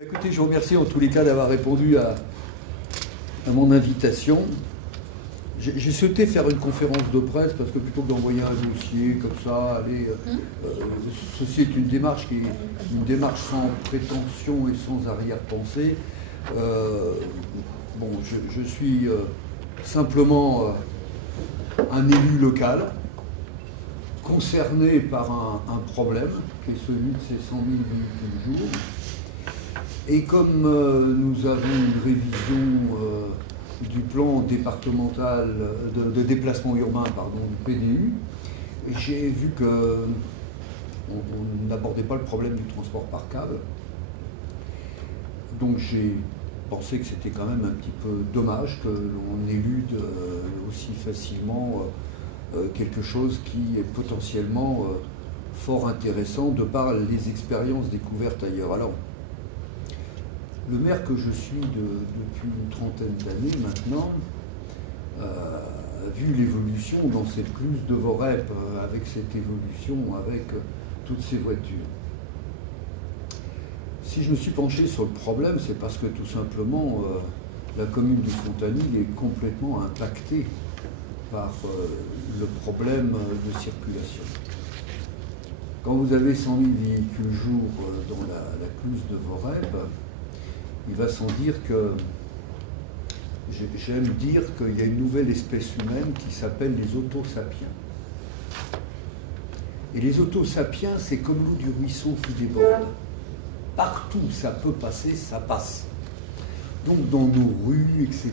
Écoutez, je vous remercie en tous les cas d'avoir répondu à mon invitation. J'ai souhaité faire une conférence de presse parce que plutôt que d'envoyer un dossier comme ça, ceci est une démarche qui est une démarche sans prétention et sans arrière-pensée. Je suis simplement un élu local concerné par un problème qui est celui de ces 100 000 véhicules jour. Et comme nous avons une révision du plan départemental de déplacement urbain, du PDU, j'ai vu qu'on n'abordait pas le problème du transport par câble. Donc j'ai pensé que c'était quand même un petit peu dommage que l'on élude aussi facilement quelque chose qui est potentiellement fort intéressant de par les expériences découvertes ailleurs. Alors, le maire que je suis depuis une trentaine d'années maintenant a vu l'évolution dans cette cluse de Vorep, avec cette évolution, avec toutes ces voitures. Si je me suis penché sur le problème, c'est parce que tout simplement la commune de Fontanil est complètement impactée par le problème de circulation. Quand vous avez 100 000 véhicules jour dans la cluse de Vorep, il va sans dire que j'aime dire qu'il y a une nouvelle espèce humaine qui s'appelle les autosapiens. Et les autosapiens, c'est comme l'eau du ruisseau qui déborde. Partout où ça peut passer, ça passe. Donc dans nos rues, etc.,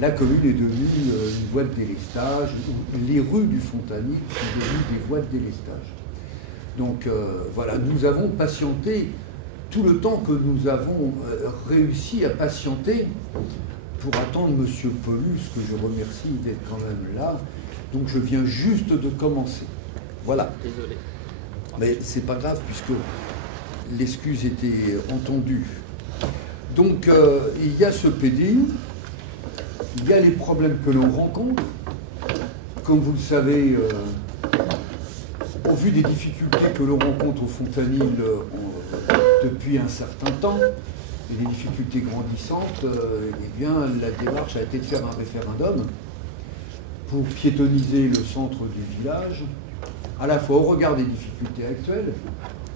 la commune est devenue une voie de délestage. Les rues du Fontanil sont devenues des voies de délestage. Donc voilà, nous avons patienté tout le temps que nous avons réussi à patienter pour attendre M. Paulus, que je remercie d'être quand même là. Donc je viens juste de commencer. Voilà. Désolé. Mais c'est pas grave puisque l'excuse était entendue. Donc il y a ce PDU, il y a les problèmes que l'on rencontre. Comme vous le savez, au vu des difficultés que l'on rencontre au Fontanil depuis un certain temps, et des difficultés grandissantes, la démarche a été de faire un référendum pour piétoniser le centre du village, à la fois au regard des difficultés actuelles,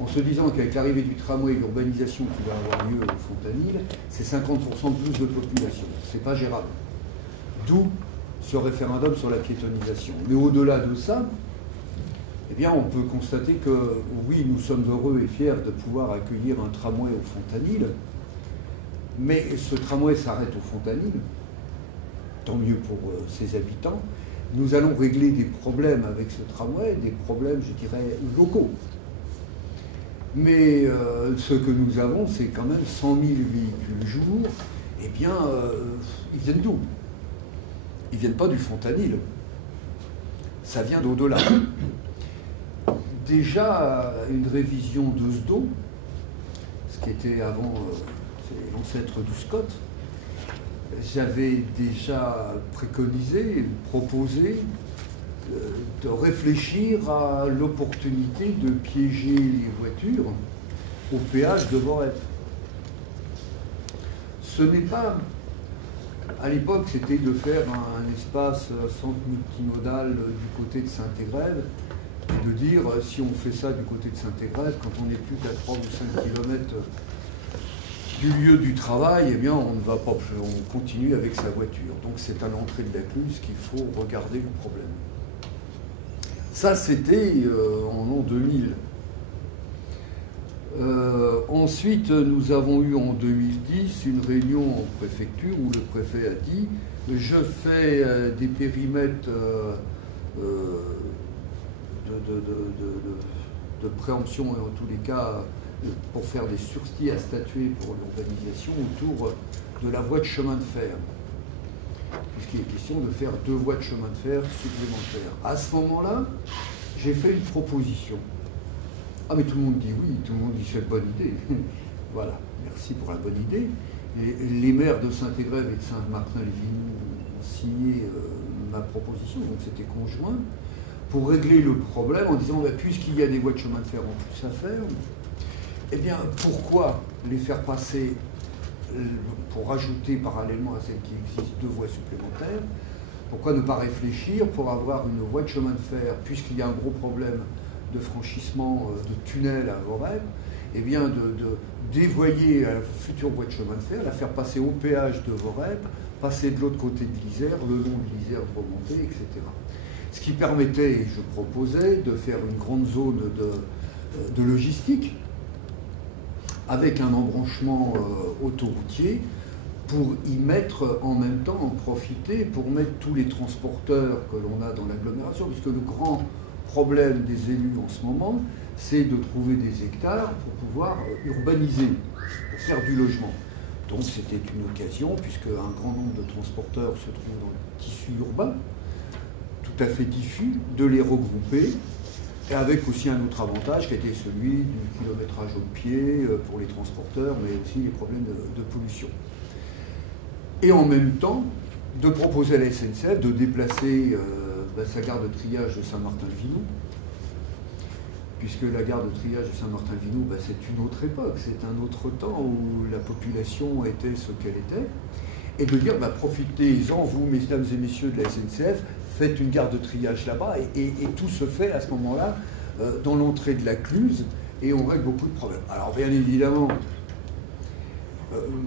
en se disant qu'avec l'arrivée du tramway et l'urbanisation qui va avoir lieu au Fontanil, c'est 50% de plus de population. C'est pas gérable. D'où ce référendum sur la piétonisation. Mais au-delà de ça, on peut constater que, oui, nous sommes heureux et fiers de pouvoir accueillir un tramway au Fontanil, mais ce tramway s'arrête au Fontanil, tant mieux pour ses habitants. Nous allons régler des problèmes avec ce tramway, des problèmes, je dirais, locaux. Mais ce que nous avons, c'est quand même 100 000 véhicules jour. Ils viennent d'où? Ils ne viennent pas du Fontanil. Ça vient d'au-delà. Déjà, une révision de SDO, ce qui était avant, c'est l'ancêtre du SCOT, j'avais déjà préconisé, proposé de réfléchir à l'opportunité de piéger les voitures au péage de Vorep. Ce n'est pas, à l'époque, c'était de faire un espace centre multimodal du côté de Saint-Égrève, et de dire, si on fait ça du côté de Saint-Égrève, quand on n'est plus qu'à 3 ou 5 km du lieu du travail, on ne va pas, on continue avec sa voiture. Donc c'est à l'entrée de la cluse qu'il faut regarder le problème. Ça, c'était en l'an 2000. Ensuite, nous avons eu en 2010 une réunion en préfecture où le préfet a dit « Je fais des périmètres de préemption, et en tous les cas pour faire des sursis à statuer pour l'urbanisation autour de la voie de chemin de fer. » Puisqu'il est question de faire 2 voies de chemin de fer supplémentaires. À ce moment-là, j'ai fait une proposition. Ah, mais tout le monde dit oui, tout le monde dit c'est une bonne idée. Voilà, merci pour la bonne idée. Et les maires de Saint-Égrève et de Saint-Martin-les-Vignoux ont signé ma proposition, donc c'était conjoint, pour régler le problème en disant, puisqu'il y a des voies de chemin de fer en plus à faire, Eh bien, pourquoi les faire passer, pour rajouter parallèlement à celles qui existent 2 voies supplémentaires? Pourquoi ne pas réfléchir pour avoir une voie de chemin de fer, puisqu'il y a un gros problème de franchissement de tunnels à Vorep, eh bien de dévoyer la future voie de chemin de fer, la faire passer au péage de Vorep, passer de l'autre côté de l'Isère, le long de l'Isère, de remonter, etc. Ce qui permettait, je proposais, de faire une grande zone de logistique avec un embranchement autoroutier pour y mettre en même temps, en profiter, pour mettre tous les transporteurs que l'on a dans l'agglomération, puisque le grand problème des élus en ce moment, c'est de trouver des hectares pour pouvoir urbaniser, pour faire du logement. Donc c'était une occasion, puisque un grand nombre de transporteurs se trouvent dans le tissu urbain, tout à fait diffus, de les regrouper, et avec aussi un autre avantage qui était celui du kilométrage au pied pour les transporteurs, mais aussi les problèmes de pollution. Et en même temps, de proposer à la SNCF de déplacer sa gare de triage de Saint-Martin-le-Vinou, puisque la gare de triage de Saint-Martin-le-Vinou, c'est une autre époque, c'est un autre temps où la population était ce qu'elle était, et de dire profitez-en, vous, mesdames et messieurs de la SNCF, faites une gare de triage là-bas, et tout se fait à ce moment-là dans l'entrée de la Cluse, et on règle beaucoup de problèmes. Alors bien évidemment,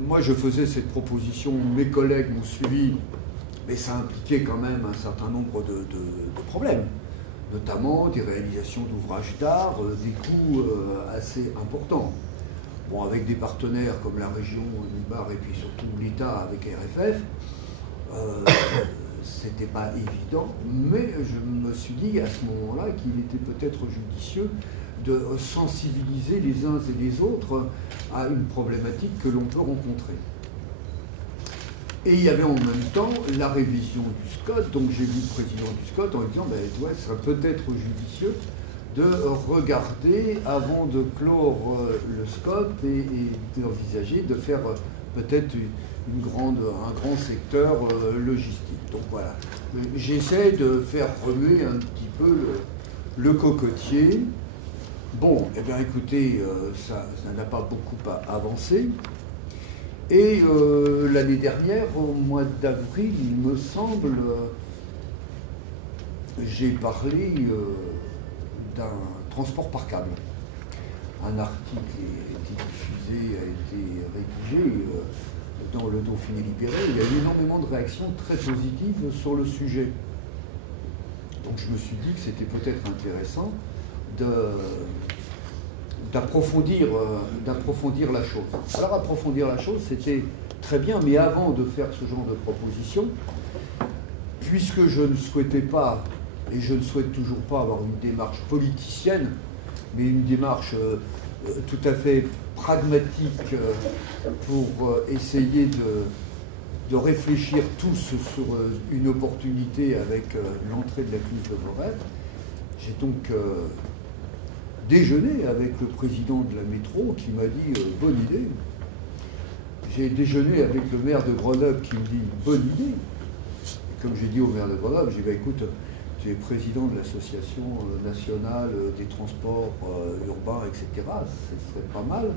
moi je faisais cette proposition, mes collègues m'ont suivi, mais ça impliquait quand même un certain nombre de problèmes, notamment des réalisations d'ouvrages d'art, des coûts assez importants. Bon, avec des partenaires comme la région du Var et puis surtout l'État avec RFF, c'était pas évident, mais je me suis dit à ce moment-là qu'il était peut-être judicieux de sensibiliser les uns et les autres à une problématique que l'on peut rencontrer. Et il y avait en même temps la révision du SCOT, donc j'ai vu le président du SCOT en disant ce serait peut-être judicieux de regarder avant de clore le SCOT et d'envisager de faire peut-être un grand secteur logistique. Donc voilà, j'essaie de faire remuer un petit peu le cocotier. Bon, eh bien écoutez, ça n'a pas beaucoup avancé. Et l'année dernière, au mois d'avril, il me semble, j'ai parlé d'un transport par câble. Un article a été diffusé, a été rédigé dans le Dauphiné libéré. Il y a eu énormément de réactions très positives sur le sujet. Donc je me suis dit que c'était peut-être intéressant d'approfondir la chose. Alors approfondir la chose, c'était très bien, mais avant de faire ce genre de proposition, puisque je ne souhaitais pas, et je ne souhaite toujours pas avoir une démarche politicienne, mais une démarche tout à fait pragmatique pour essayer de réfléchir tous sur une opportunité avec l'entrée de la Cluse de Vorep, j'ai donc déjeuné avec le président de la métro qui m'a dit bonne idée. J'ai déjeuné avec le maire de Grenoble qui me dit bonne idée. Et comme j'ai dit au maire de Grenoble, j'ai dit écoute, tu es président de l'association nationale des transports urbains, etc. Ce serait pas mal.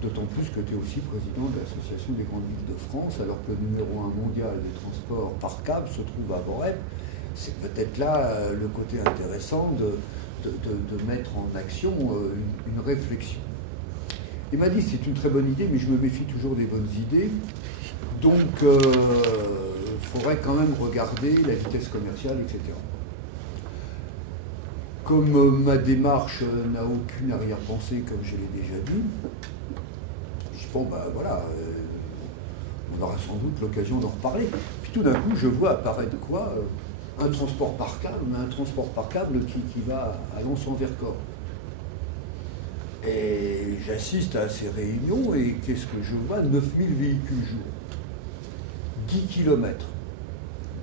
D'autant plus que tu es aussi président de l'association des grandes villes de France, alors que le numéro 1 mondial des transports par câble se trouve à Vorep. C'est peut-être là le côté intéressant de mettre en action une réflexion. Il m'a dit c'est une très bonne idée, mais je me méfie toujours des bonnes idées. Donc il faudrait quand même regarder la vitesse commerciale, etc. Comme ma démarche n'a aucune arrière-pensée, comme je l'ai déjà dit, je dis bon voilà, on aura sans doute l'occasion d'en reparler. Puis tout d'un coup, je vois apparaître quoi un transport par câble, mais un transport par câble qui va à Lens-en-Vercors. Et j'assiste à ces réunions et qu'est-ce que je vois 9000 véhicules jour. 10 km.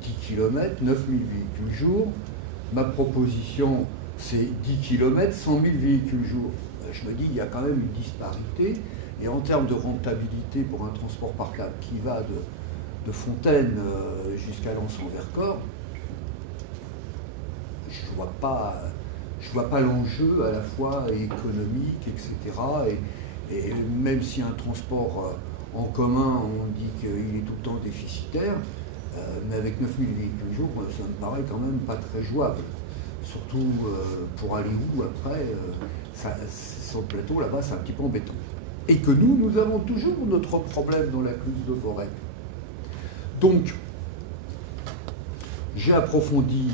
10 km, 9000 véhicules jour. Ma proposition, c'est 10 km, 100 000 véhicules jour. Je me dis, il y a quand même une disparité. Et en termes de rentabilité pour un transport par câble qui va de Fontaine jusqu'à Lens-en-Vercors, je ne vois pas l'enjeu à la fois économique, etc. Et même si un transport en commun, on dit qu'il est tout le temps déficitaire, mais avec 9000 véhicules jour, ça me paraît quand même pas très jouable. Surtout pour aller où après, sur le plateau là-bas, c'est un petit peu embêtant. Et que nous avons toujours notre problème dans la Cluse de Forêt. Donc, j'ai approfondi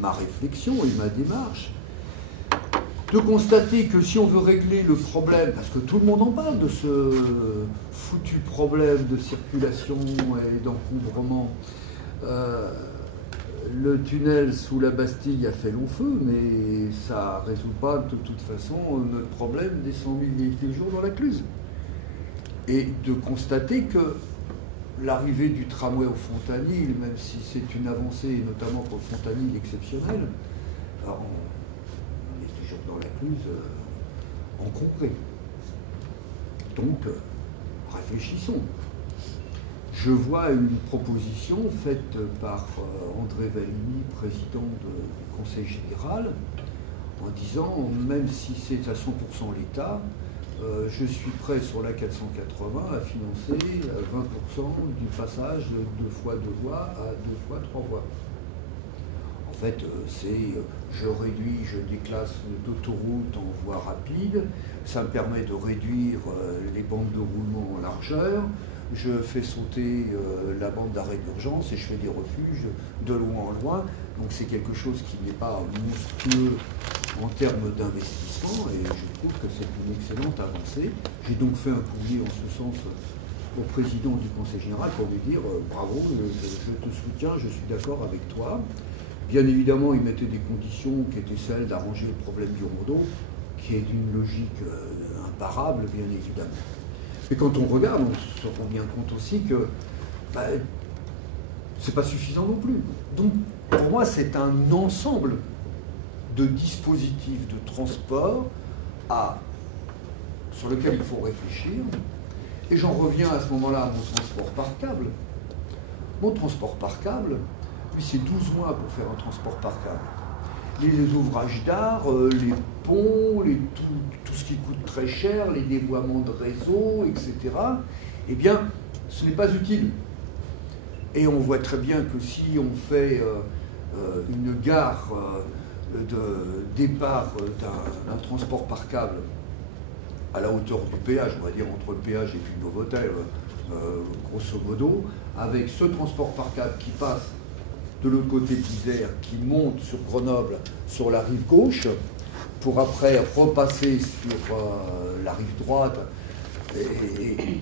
ma réflexion et ma démarche, de constater que si on veut régler le problème, parce que tout le monde en parle de ce foutu problème de circulation et d'encombrement, le tunnel sous la Bastille a fait long feu, mais ça ne résout pas de toute façon notre problème des 100 000 véhicules jour dans la Cluse. Et de constater que l'arrivée du tramway au Fontanil, même si c'est une avancée, notamment pour le Fontanil exceptionnelle, on est toujours dans la Cluse encombré. Donc, réfléchissons. Je vois une proposition faite par André Vallini, président du Conseil général, en disant, même si c'est à 100% l'État, je suis prêt sur la 480 à financer 20% du passage de 2 fois 2 voies à 2 fois 3 voies. En fait, je déclasse d'autoroute en voie rapide, ça me permet de réduire les bandes de roulement en largeur, je fais sauter la bande d'arrêt d'urgence et je fais des refuges de loin en loin. Donc c'est quelque chose qui n'est pas monstrueux en termes d'investissement et je trouve que c'est une excellente avancée. J'ai donc fait un courrier en ce sens au président du Conseil général pour lui dire bravo, je te soutiens, je suis d'accord avec toi. Bien évidemment, il mettait des conditions qui étaient celles d'arranger le problème du rondeau, qui est d'une logique imparable, bien évidemment. Mais quand on regarde, on se rend bien compte aussi que c'est pas suffisant non plus. Donc, pour moi, c'est un ensemble de dispositifs de transport sur lequel il faut réfléchir. Et j'en reviens à ce moment-là à mon transport par câble. Mon transport par câble, lui, c'est 12 mois pour faire un transport par câble. Les ouvrages d'art, les ponts, tout ce qui coûte très cher, les dévoiements de réseau, etc., eh bien, ce n'est pas utile. Et on voit très bien que si on fait une gare de départ d'un transport par câble à la hauteur du péage, on va dire entre le péage et puis Novotel, grosso modo, avec ce transport par câble qui passe de l'autre côté d'Isère, qui monte sur Grenoble, sur la rive gauche, pour après repasser sur la rive droite. Et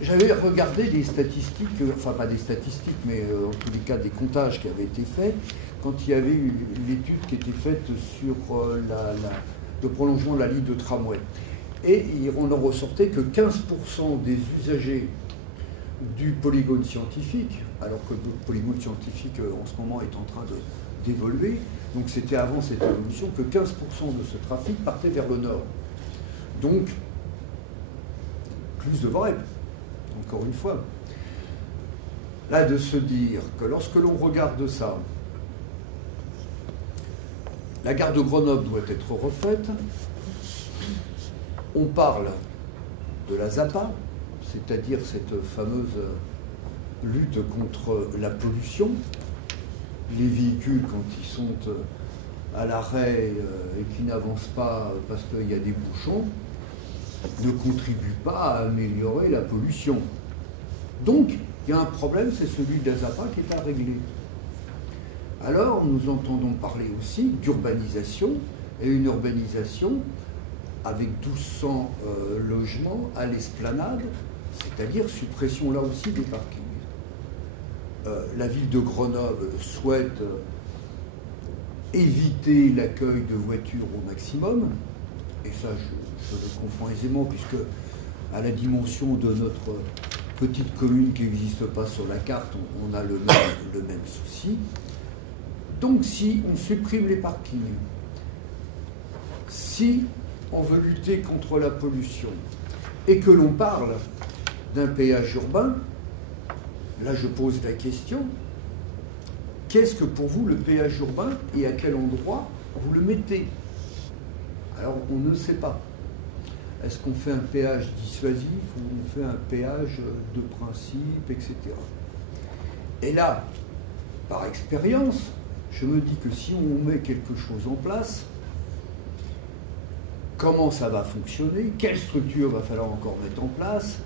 j'avais regardé des statistiques, enfin pas des statistiques, mais en tous les cas des comptages qui avaient été faits, quand il y avait eu l'étude qui était faite sur le prolongement de la ligne de tramway. Et on en ressortait que 15% des usagers du polygone scientifique, alors que le polygone scientifique en ce moment est en train d'évoluer, donc c'était avant cette évolution que 15% de ce trafic partait vers le nord. Donc, plus de vrai, encore une fois. Là, de se dire que lorsque l'on regarde ça, la gare de Grenoble doit être refaite, on parle de la ZAPA, c'est-à-dire cette fameuse lutte contre la pollution. Les véhicules, quand ils sont à l'arrêt et qui n'avancent pas parce qu'il y a des bouchons, ne contribuent pas à améliorer la pollution. Donc, il y a un problème, c'est celui de la ZAPA qui est à régler. Alors, nous entendons parler aussi d'urbanisation, et une urbanisation avec 1200 logements à l'esplanade, c'est-à-dire suppression là aussi des parkings. La ville de Grenoble souhaite éviter l'accueil de voitures au maximum, et ça je le comprends aisément, puisque à la dimension de notre petite commune qui n'existe pas sur la carte, on a le même souci. Donc si on supprime les parkings, si on veut lutter contre la pollution, et que l'on parle d'un péage urbain, là je pose la question, qu'est-ce que pour vous le péage urbain et à quel endroit vous le mettez? Alors on ne sait pas. Est-ce qu'on fait un péage dissuasif ou on fait un péage de principe, etc. Et là, par expérience, je me dis que si on met quelque chose en place, comment ça va fonctionner, quelle structure va falloir encore mettre en place,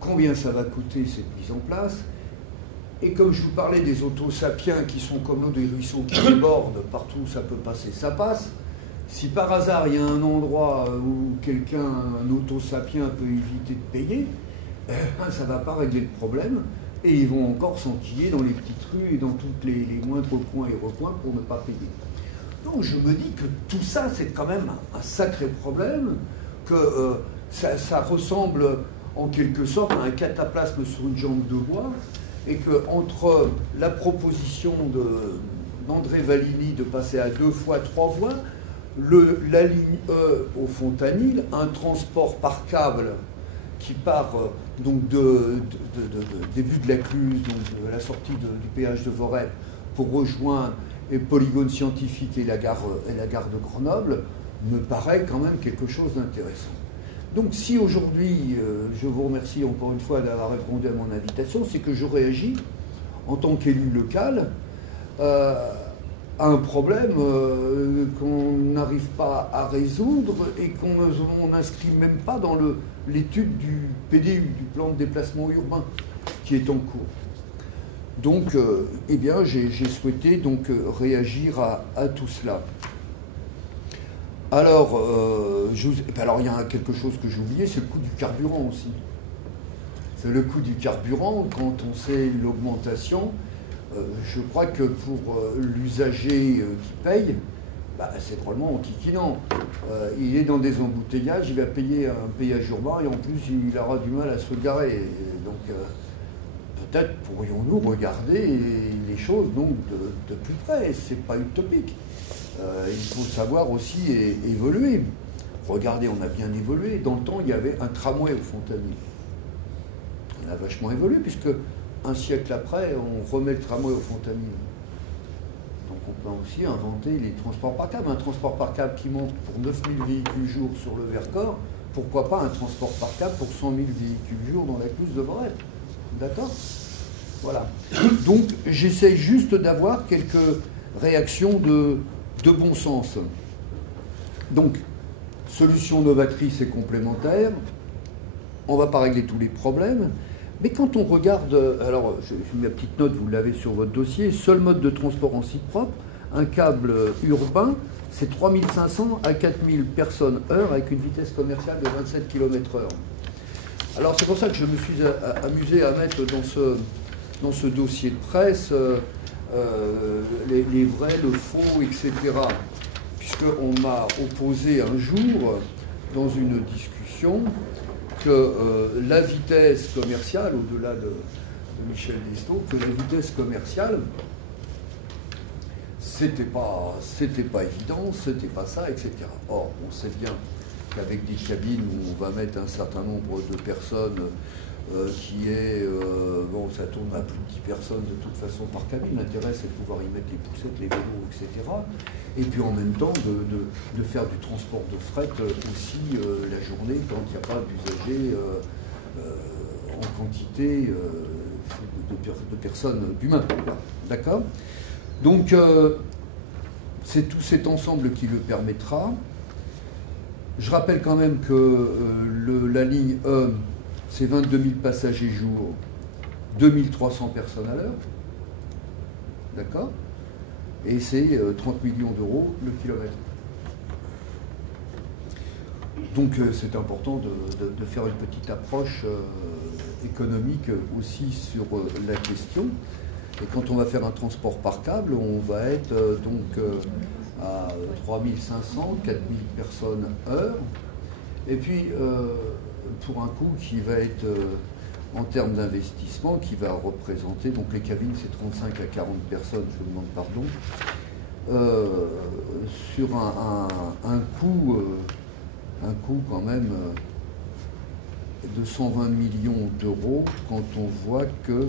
combien ça va coûter cette mise en place. Et comme je vous parlais des autosapiens qui sont comme l'eau des ruisseaux qui débordent, partout où ça peut passer, ça passe. Si par hasard il y a un endroit où quelqu'un, un autosapien peut éviter de payer, ça ne va pas régler le problème. Et ils vont encore s'enquiller dans les petites rues et dans tous les moindres coins et recoins pour ne pas payer. Donc je me dis que tout ça, c'est quand même un sacré problème, que ça ressemble en quelque sorte à un cataplasme sur une jambe de bois, et qu'entre la proposition d'André Valigny de passer à 2 fois 3 voies, la ligne E au Fontanil, un transport par câble qui part donc début de la Cluse, donc de la sortie du péage de Voreppe, pour rejoindre les polygones scientifiques et la gare de Grenoble, me paraît quand même quelque chose d'intéressant. Donc si aujourd'hui, je vous remercie encore une fois d'avoir répondu à mon invitation, c'est que je réagis en tant qu'élu local à un problème qu'on n'arrive pas à résoudre et qu'on n'inscrit même pas dans l'étude du PDU, du plan de déplacement urbain, qui est en cours. Donc, eh bien, j'ai souhaité donc réagir à tout cela. Alors, il y a quelque chose que j'ai oublié, c'est le coût du carburant aussi. C'est le coût du carburant, quand on sait l'augmentation, je crois que pour l'usager qui paye, c'est probablement enquiquinant. Il est dans des embouteillages, il va payer un péage urbain et en plus il aura du mal à se garer. Donc peut-être pourrions-nous regarder les choses donc, de plus près, c'est pas utopique. Il faut savoir aussi évoluer. Regardez, on a bien évolué. Dans le temps, il y avait un tramway au Fontanil. On a vachement évolué, puisque un siècle après, on remet le tramway au Fontanil. Donc on peut aussi inventer les transports par câble. Un transport par câble qui monte pour 9000 véhicules jour sur le Vercors, pourquoi pas un transport par câble pour 100 000 véhicules jour dans la Cluse de Voreppe. D'accord ? Voilà. Donc j'essaye juste d'avoir quelques réactions de bon sens. Donc, solution novatrice et complémentaire, on ne va pas régler tous les problèmes, mais quand on regarde, alors j'ai mis ma petite note, vous l'avez sur votre dossier, seul mode de transport en site propre, un câble urbain, c'est 3500 à 4000 personnes heure avec une vitesse commerciale de 27 km/h. Alors c'est pour ça que je me suis amusé à mettre dans ce dossier de presse les vrais, le faux, etc. Puisqu'on m'a opposé un jour, dans une discussion, que la vitesse commerciale, au-delà de Michel Destot, que la vitesse commerciale, c'était pas évident, c'était pas ça, etc. Or, on sait bien qu'avec des cabines où on va mettre un certain nombre de personnes, ça tourne à plus de 10 personnes de toute façon par cabine. L'intérêt, c'est de pouvoir y mettre les poussettes, les vélos, etc. Et puis en même temps, de faire du transport de fret aussi la journée quand il n'y a pas d'usagers en quantité de personnes, d'humains. D'accord ? Donc, c'est tout cet ensemble qui le permettra. Je rappelle quand même que la ligne E, c'est 22 000 passagers jour, 2300 personnes à l'heure. D'accord ? Et c'est 30 millions d'euros le kilomètre. Donc c'est important de faire une petite approche économique aussi sur la question. Et quand on va faire un transport par câble, on va être à 3500, 4000 personnes heure. Et puis, pour un coût qui va être, en termes d'investissement, qui va représenter, donc les cabines c'est 35 à 40 personnes, je vous demande pardon, sur un coût quand même de 120 millions d'euros quand on voit que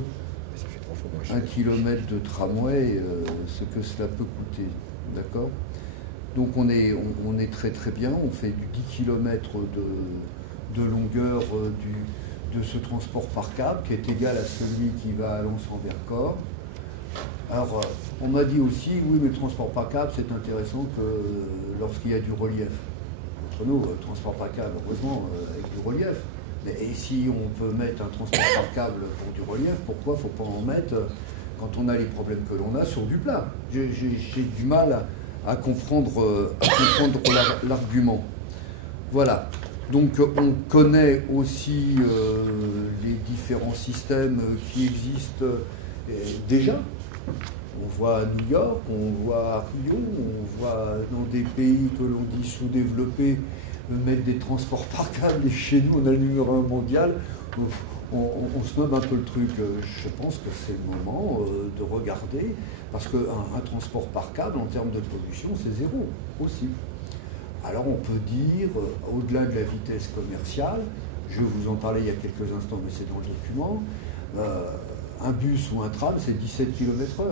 un kilomètre de tramway, ce que cela peut coûter. D'accord ? Donc on est très très bien, on fait du 10 km de longueur de ce transport par câble qui est égal à celui qui va à Lens-en-Vercors. Alors on m'a dit aussi, oui mais le transport par câble c'est intéressant que lorsqu'il y a du relief. Entre nous, le transport par câble, heureusement, avec du relief. Mais et si on peut mettre un transport par câble pour du relief, pourquoi il ne faut pas en mettre quand on a les problèmes que l'on a sur du plat? J'ai du mal à comprendre l'argument. Voilà. Donc on connaît aussi les différents systèmes qui existent déjà. On voit à New York, on voit à Rio, on voit dans des pays que l'on dit sous-développés mettre des transports par câble, et chez nous on a le numéro 1 mondial. On se nomme un peu le truc. Je pense que c'est le moment de regarder, parce qu'un transport par câble en termes de pollution c'est zéro aussi. Alors on peut dire, au-delà de la vitesse commerciale, je vous en parlais il y a quelques instants, mais c'est dans le document, un bus ou un tram c'est 17 km/h.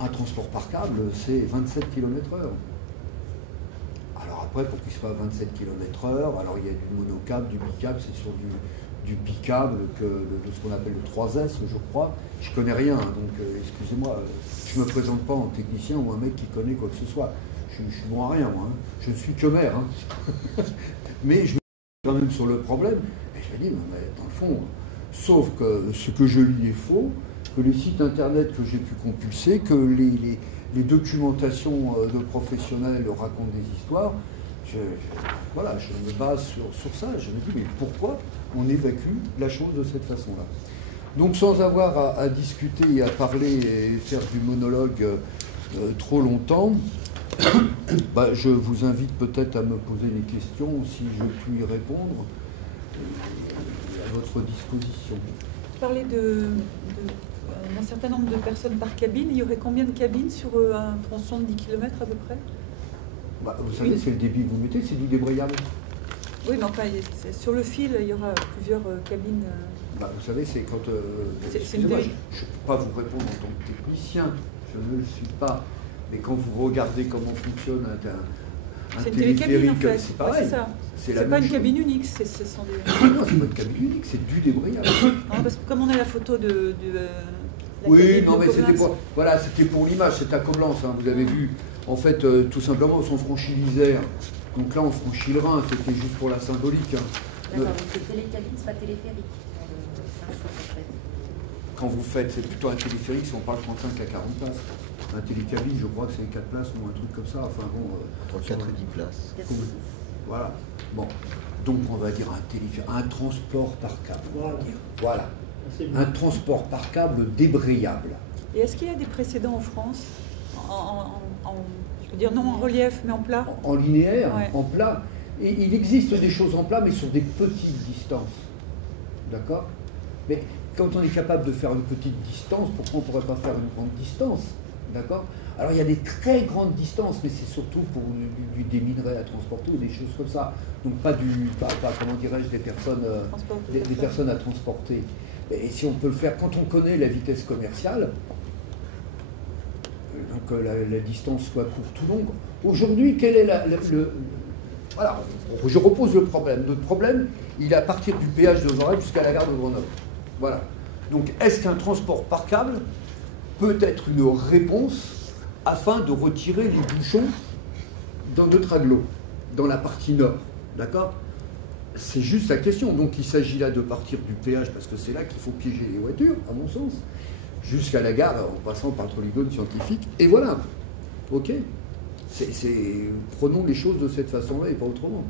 Un transport par câble c'est 27 km/h. Alors après, pour qu'il soit à 27 km/h, alors il y a du monocâble, du bicâble, c'est sur du bicâble, de ce qu'on appelle le 3S, je crois. Je connais rien, donc excusez-moi, je ne me présente pas en technicien ou un mec qui connaît quoi que ce soit. Je suis bon à rien, moi. Hein. Je ne suis que maire. Hein. Mais je me dis quand même sur le problème, et je me dis, mais dans le fond, sauf que ce que je lis est faux, que les sites internet que j'ai pu compulser, que les documentations de professionnels racontent des histoires, voilà, je me base sur ça. Je me dis, mais pourquoi on évacue la chose de cette façon-là? Donc sans avoir à discuter et à parler et faire du monologue trop longtemps, bah, je vous invite peut-être à me poser des questions, si je puis y répondre, à votre disposition. Vous parlez d'un certain nombre de personnes par cabine. Il y aurait combien de cabines sur un tronçon de 10 km à peu près? Bah, vous savez, c'est le débit que vous mettez, c'est du débrayable. Oui, mais enfin, sur le fil, il y aura plusieurs cabines. Bah, vous savez, c'est quand... excusez-moi, je ne peux pas vous répondre en tant que technicien, je ne le suis pas. Mais quand vous regardez comment fonctionne un téléphérique, en fait. C'est pareil. Ouais, c'est pas une cabine unique. Ce sont des... Non, c'est pas une cabine unique, c'est du débrayable. Non, parce que comme on a la photo de la oui, non, mais c'était voilà, pour l'image, c'est à Coblence, hein, vous avez vu. En fait, tout simplement, on franchit l'Isère. Donc là, on franchit le Rhin, c'était juste pour la symbolique. Hein. D'accord, donc c'est télécabine, c'est pas téléphérique. Quand vous faites, c'est plutôt un téléphérique si on parle 35 à 40 places. Un télécabine, je crois que c'est 4 places ou un truc comme ça. Enfin bon. Entre 4 et 10 places. Voilà. Bon. Donc on va dire un transport par câble. Voilà. Un transport par câble débrayable. Et est-ce qu'il y a des précédents en France je veux dire non en relief, mais en plat? En linéaire, ouais. En plat. Et il existe des choses en plat, mais sur des petites distances. D'accord? Mais quand on est capable de faire une petite distance, pourquoi on ne pourrait pas faire une grande distance? D'accord? Alors il y a des très grandes distances, mais c'est surtout pour des minerais à transporter ou des choses comme ça. Donc pas comment dirais-je, des personnes à transporter. Et si on peut le faire, quand on connaît la vitesse commerciale, que la distance soit courte ou longue. Aujourd'hui, quel est voilà, je repose le problème. Notre problème, il est à partir du péage de Varennes jusqu'à la gare de Grenoble. Voilà. Donc, est-ce qu'un transport par câble peut être une réponse afin de retirer les bouchons dans notre agglo, dans la partie nord? D'accord? C'est juste la question. Donc, il s'agit là de partir du péage, parce que c'est là qu'il faut piéger les voitures, à mon sens, jusqu'à la gare, en passant par le polygone scientifique, et voilà. Ok? Prenons les choses de cette façon-là et pas autrement.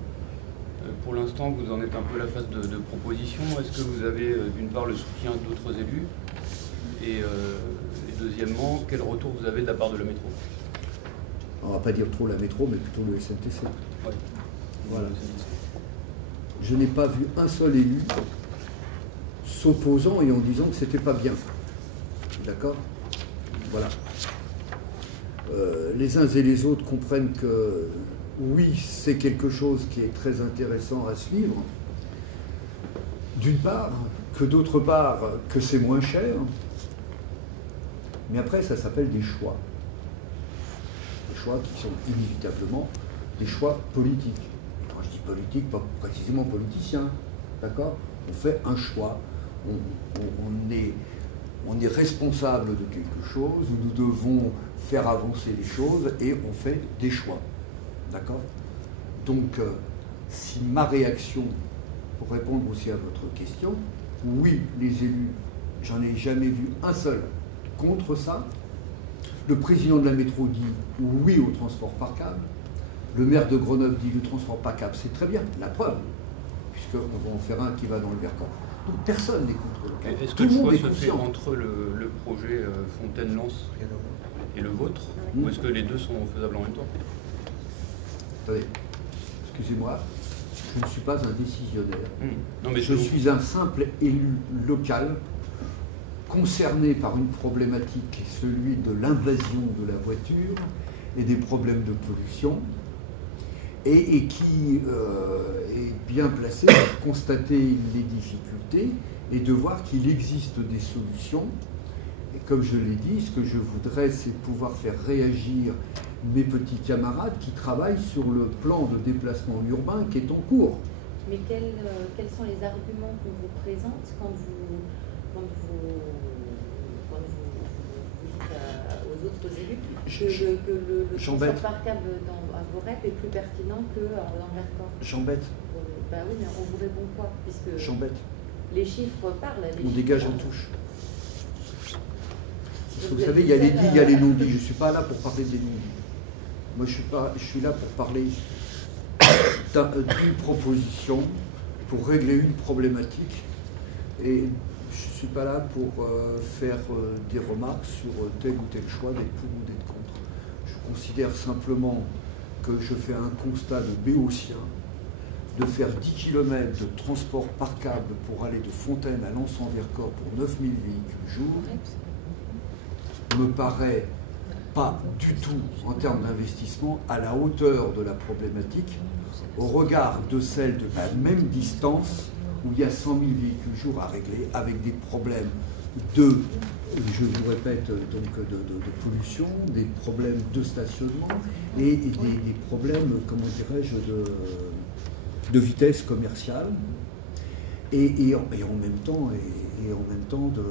Pour l'instant, vous en êtes un peu à la phase de proposition. Est-ce que vous avez, d'une part, le soutien d'autres élus et deuxièmement, quel retour vous avez de la part de la métro? On ne va pas dire trop la métro, mais plutôt le SNTC. Ouais. Voilà. Je n'ai pas vu un seul élu s'opposant et en disant que c'était pas bien. D'accord? Voilà. Les uns et les autres comprennent que oui, c'est quelque chose qui est très intéressant à suivre, d'une part, que d'autre part, que c'est moins cher, mais après, ça s'appelle des choix. choix qui sont inévitablement des choix politiques. Et quand je dis politique, pas précisément politicien, d'accord? On fait un choix, on est responsable de quelque chose, nous devons faire avancer les choses et on fait des choix, d'accord? Donc, si ma réaction, pour répondre aussi à votre question, oui, les élus, j'en ai jamais vu un seul contre ça. Le président de la métro dit oui au transport par câble. Le maire de Grenoble dit le transport par câble, c'est très bien, la preuve, puisqu'on va en faire un qui va dans le Vercors. Donc personne n'est contre le câble. Est-ce que le choix se fait entre le projet Fontaine-Lens et le vôtre, ou est-ce que les deux sont faisables en même temps? Attendez, excusez-moi, je ne suis pas un décisionnaire. Non, mais je suis un simple élu local concerné par une problématique qui est celui de l'invasion de la voiture et des problèmes de pollution, et qui est bien placé pour constater les difficultés et de voir qu'il existe des solutions. Et comme je l'ai dit, ce que je voudrais, c'est pouvoir faire réagir mes petits camarades qui travaillent sur le plan de déplacement urbain qui est en cours. Mais quels sont les arguments qu'on vous présente quand vous dites aux autres élus que le transport par câble à Vorep est plus pertinent que dans le Vercors? J'embête. Bah oui, mais on vous répond quoi? Puisque j'embête. Les chiffres parlent. On dégage en touche. Parce que vous savez, il y a les dits, il y a les non-dits. Je ne suis pas là pour parler des non-dits. Moi, je suis là pour parler d'une proposition, pour régler une problématique. Et je ne suis pas là pour faire des remarques sur tel ou tel choix, d'être pour ou d'être contre. Je considère simplement que je fais un constat de béotien, de faire 10 km de transport par câble pour aller de Fontaine à Lens-en-Vercors pour 9000 véhicules jour, me paraît pas du tout, en termes d'investissement, à la hauteur de la problématique, au regard de celle de la même distance, où il y a 100 000 véhicules jour à régler, avec des problèmes de, je vous répète, donc de pollution, des problèmes de stationnement et des problèmes, comment dirais-je, de vitesse commerciale et en même temps de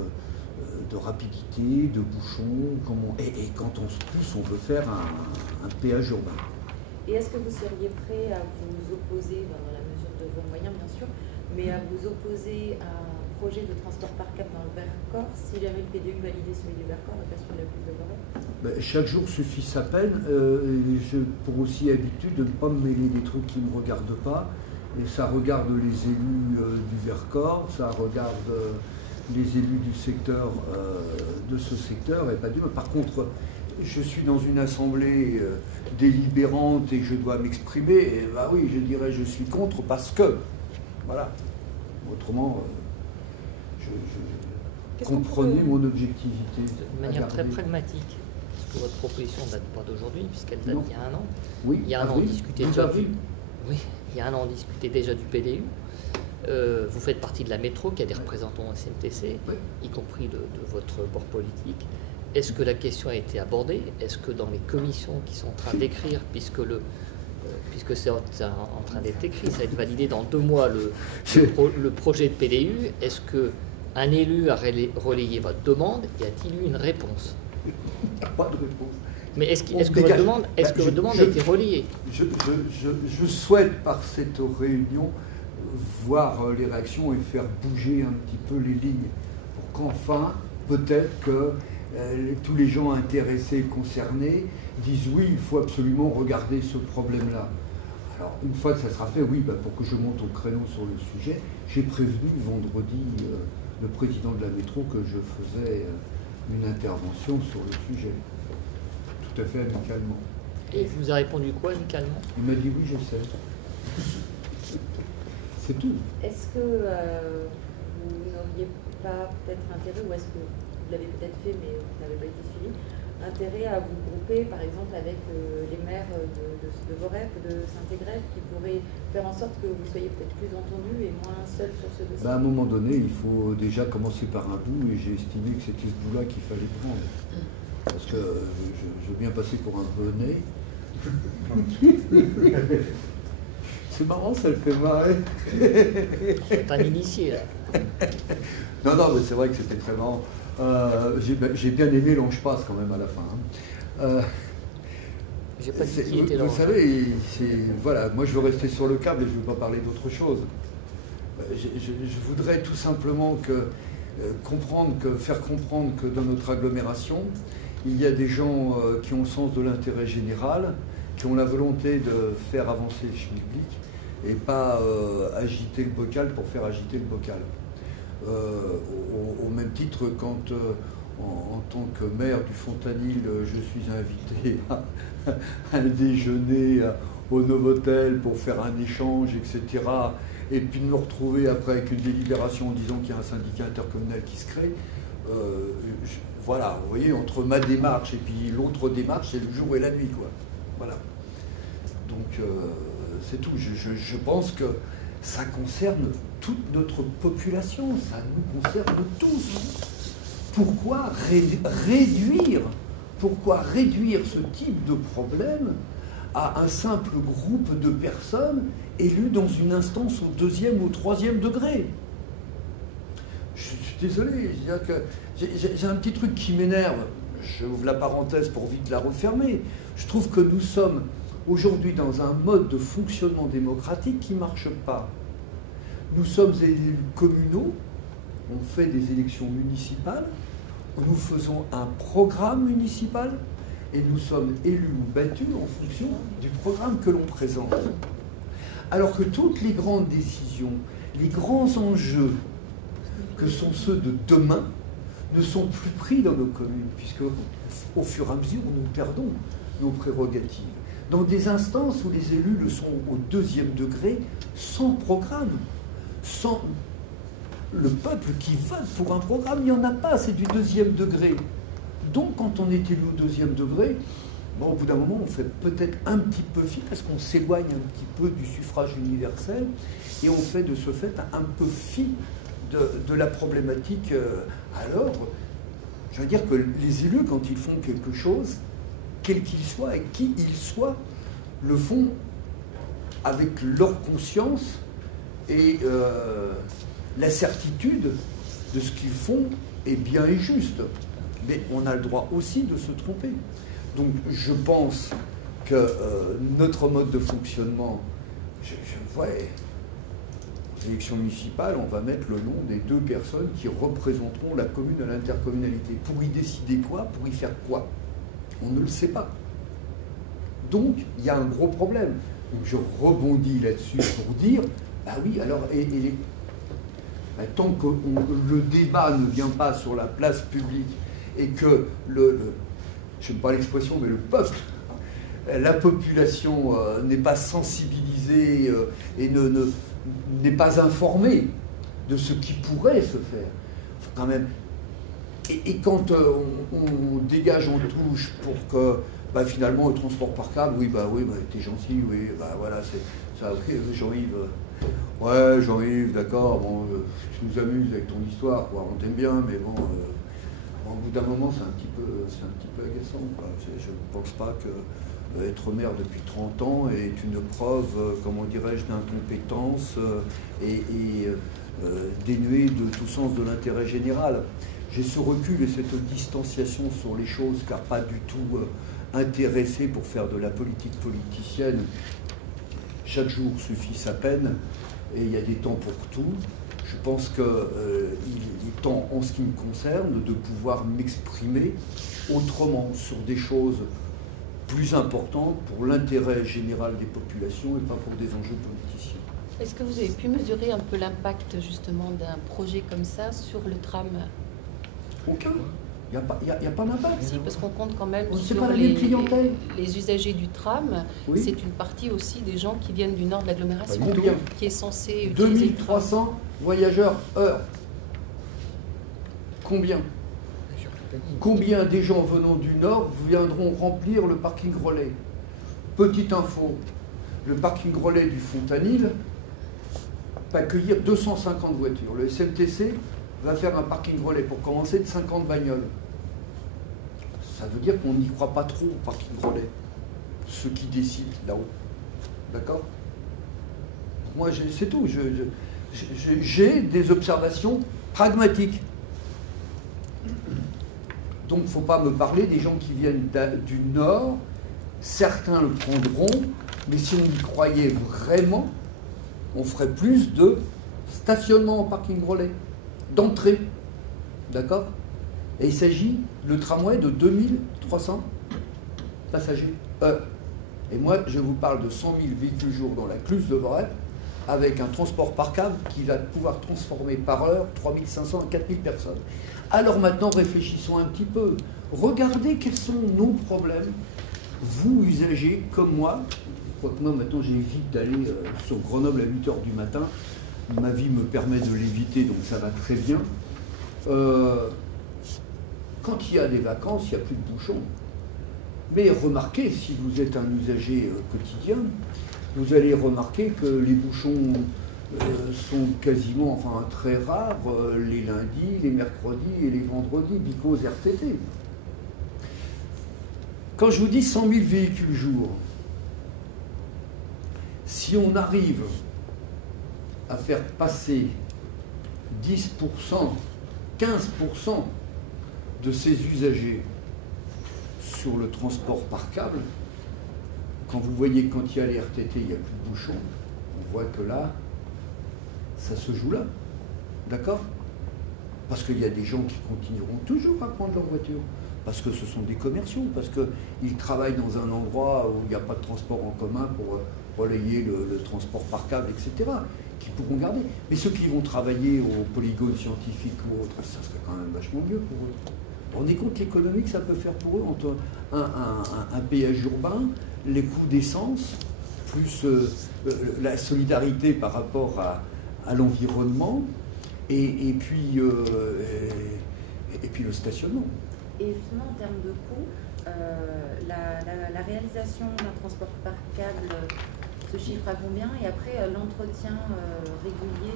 rapidité, de bouchons, et quand on veut faire un péage urbain. Et est-ce que vous seriez prêt à vous opposer, dans la mesure de vos moyens bien sûr, mais à vous opposer à un projet de transport par câble dans le Vercors si jamais le PDU validait celui du Vercors et pas celui de la ville de Vorep? Chaque jour suffit sa peine. J'ai pour aussi habitude de ne pas me mêler des trucs qui ne me regardent pas. Et ça regarde les élus du Vercors, ça regarde les élus du secteur, de ce secteur, et pas du tout. Par contre, je suis dans une assemblée délibérante et je dois m'exprimer, et bah oui, je dirais je suis contre parce que, voilà. Autrement, comprenez mon objectivité. De manière très pragmatique, parce que votre proposition ne date pas d'aujourd'hui, puisqu'elle date d'il y a un an. Oui, il y a un an, on discutait déjà il y a un an, on discutait déjà du PDU. Vous faites partie de la métro, qui a des représentants au SNTC, y compris de votre bord politique. Est-ce que la question a été abordée? Est-ce que dans les commissions qui sont en train d'écrire, puisque c'est en train d'être écrit, ça va être validé dans 2 mois le projet de PDU, est-ce qu'un élu a relayé votre demande et a-t-il eu une réponse? Pas de réponse. Mais est-ce que votre demande a été relayée? Je souhaite par cette réunion voir les réactions et faire bouger un petit peu les lignes pour qu'enfin, peut-être que tous les gens intéressés, concernés, disent oui, il faut absolument regarder ce problème-là. Alors, une fois que ça sera fait, oui, pour que je monte au créneau sur le sujet, j'ai prévenu vendredi le président de la métro que je faisais une intervention sur le sujet, tout à fait amicalement. Et il vous a répondu quoi amicalement? Il m'a dit oui, je sais. C'est tout. Est-ce que vous n'auriez pas peut-être intérêt, ou est-ce que vous l'avez peut-être fait mais vous n'avez pas été suivi, intérêt à vous grouper par exemple avec les maires de Vorep, de Saint-Égrève, qui pourraient faire en sorte que vous soyez peut-être plus entendus et moins seuls sur ce dossier? À un moment donné, il faut déjà commencer par un bout, et j'ai estimé que c'était ce bout-là qu'il fallait prendre. parce que je veux bien passer pour un bonnet. C'est marrant, ça le fait marrer. C'est un initié, là. Non, mais c'est vrai que c'était très marrant. J'ai bien aimé l'ange-passe quand même à la fin. J'ai pas dit qui était vous savez, voilà, moi je veux rester sur le câble et je ne veux pas parler d'autre chose. Je voudrais tout simplement faire comprendre que dans notre agglomération, il y a des gens qui ont le sens de l'intérêt général, qui ont la volonté de faire avancer le schmilblick et pas agiter le bocal pour faire agiter le bocal. Au même titre, quand en tant que maire du Fontanil, je suis invité à un déjeuner au Novotel pour faire un échange, etc., et puis de me retrouver après avec une délibération en disant qu'il y a un syndicat intercommunal qui se crée, voilà, vous voyez, entre ma démarche et puis l'autre démarche, c'est le jour et la nuit, quoi. Voilà. Donc, c'est tout. Je pense que ça concerne toute notre population, ça nous concerne tous. Pourquoi réduire ce type de problème à un simple groupe de personnes élues dans une instance au 2e ou 3e degré? Je suis désolé, j'ai un petit truc qui m'énerve. J'ouvre la parenthèse pour vite la refermer. Je trouve que nous sommes aujourd'hui dans un mode de fonctionnement démocratique qui ne marche pas. Nous sommes élus communaux, on fait des élections municipales, nous faisons un programme municipal et nous sommes élus ou battus en fonction du programme que l'on présente. Alors que toutes les grandes décisions, les grands enjeux que sont ceux de demain ne sont plus pris dans nos communes, puisque au fur et à mesure nous perdons nos prérogatives. Dans des instances où les élus le sont au 2e degré, sans programme, sans le peuple qui vote pour un programme, il n'y en a pas, c'est du 2e degré. Donc quand on est élu au 2e degré, bon, au bout d'un moment, on fait peut-être un petit peu fi, parce qu'on s'éloigne un petit peu du suffrage universel, et on fait de ce fait un peu fi de la problématique. Alors, je veux dire que les élus, quand ils font quelque chose, quel qu'il soit et qui ils soient, le font avec leur conscience et la certitude de ce qu'ils font est bien et juste. Mais on a le droit aussi de se tromper. Donc je pense que notre mode de fonctionnement, ouais, aux élections municipales, on va mettre le nom des 2 personnes qui représenteront la commune à l'intercommunalité. Pour y décider quoi? Pour y faire quoi? On ne le sait pas. Donc il y a un gros problème. Donc je rebondis là-dessus pour dire, bah oui, alors, tant que le débat ne vient pas sur la place publique et que je n'aime pas l'expression, mais le peuple, la population n'est pas sensibilisée et n'est pas informée de ce qui pourrait se faire. Il faut quand même. Et quand on dégage en touche pour que finalement le transport par câble, oui, t'es gentil, oui, voilà, c'est ça, oui, Jean-Yves. Ouais, Jean-Yves, d'accord, bon, tu nous amuses avec ton histoire, quoi, on t'aime bien, mais bon, au bout d'un moment, c'est un petit peu agaçant, quoi. Je ne pense pas que être maire depuis 30 ans est une preuve, comment dirais-je, d'incompétence et dénuée de tout sens de l'intérêt général. J'ai ce recul et cette distanciation sur les choses, car pas du tout intéressé pour faire de la politique politicienne. Chaque jour suffit sa peine et il y a des temps pour tout. Je pense qu'il est temps, en ce qui me concerne, de pouvoir m'exprimer autrement sur des choses plus importantes pour l'intérêt général des populations et pas pour des enjeux politiciens. Est-ce que vous avez pu mesurer un peu l'impact justement d'un projet comme ça sur le tram? Aucun. Il n'y a pas d'impact. Si, parce qu'on compte quand même sur pas les usagers du tram. Oui. C'est une partie aussi des gens qui viennent du nord de l'agglomération, qui est censé utiliser 2300 voyageurs heure. Combien des gens venant du nord viendront remplir le parking relais? Petite info, le parking relais du Fontanil peut accueillir 250 voitures. Le SMTC va faire un parking relais pour commencer de 50 bagnoles. ça veut dire qu'on n'y croit pas trop au parking relais, ceux qui décident là-haut. D'accord? Moi, c'est tout. J'ai des observations pragmatiques. Donc, il ne faut pas me parler des gens qui viennent du Nord. Certains le prendront, mais si on y croyait vraiment, on ferait plus de stationnement en parking relais, d'entrée. D'accord? Et il s'agit, le tramway, de 2300 passagers heure. Et moi, je vous parle de 100 000 véhicules jour dans la Cluse de Vorep, avec un transport par câble qui va pouvoir transformer par heure 3500 à 4000 personnes. Alors maintenant, réfléchissons un petit peu. Regardez quels sont nos problèmes, vous, usagers, comme moi. Quoique moi, maintenant, j'évite d'aller sur Grenoble à 8h du matin. Ma vie me permet de l'éviter, donc ça va très bien. Quand il y a des vacances, il n'y a plus de bouchons. Mais remarquez, si vous êtes un usager quotidien, vous allez remarquer que les bouchons sont quasiment, enfin très rares, les lundis, les mercredis et les vendredis, because RTT. Quand je vous dis 100 000 véhicules jour, si on arrive à faire passer 10%, 15% de ces usagers sur le transport par câble, quand vous voyez que quand il y a les RTT, il n'y a plus de bouchons, on voit que là, ça se joue là. D'accord? Parce qu'il y a des gens qui continueront toujours à prendre leur voiture. Parce que ce sont des commerciaux, parce qu'ils travaillent dans un endroit où il n'y a pas de transport en commun pour relayer le transport par câble, etc., qui pourront garder. Mais ceux qui vont travailler au polygone scientifique ou autre, ça serait quand même vachement mieux pour eux. On est compte l'économie que ça peut faire pour eux entre un péage urbain, les coûts d'essence, plus la solidarité par rapport à l'environnement, et puis le stationnement. Et justement, en termes de coût, la réalisation d'un transport par câble se chiffre à combien? Et après, l'entretien régulier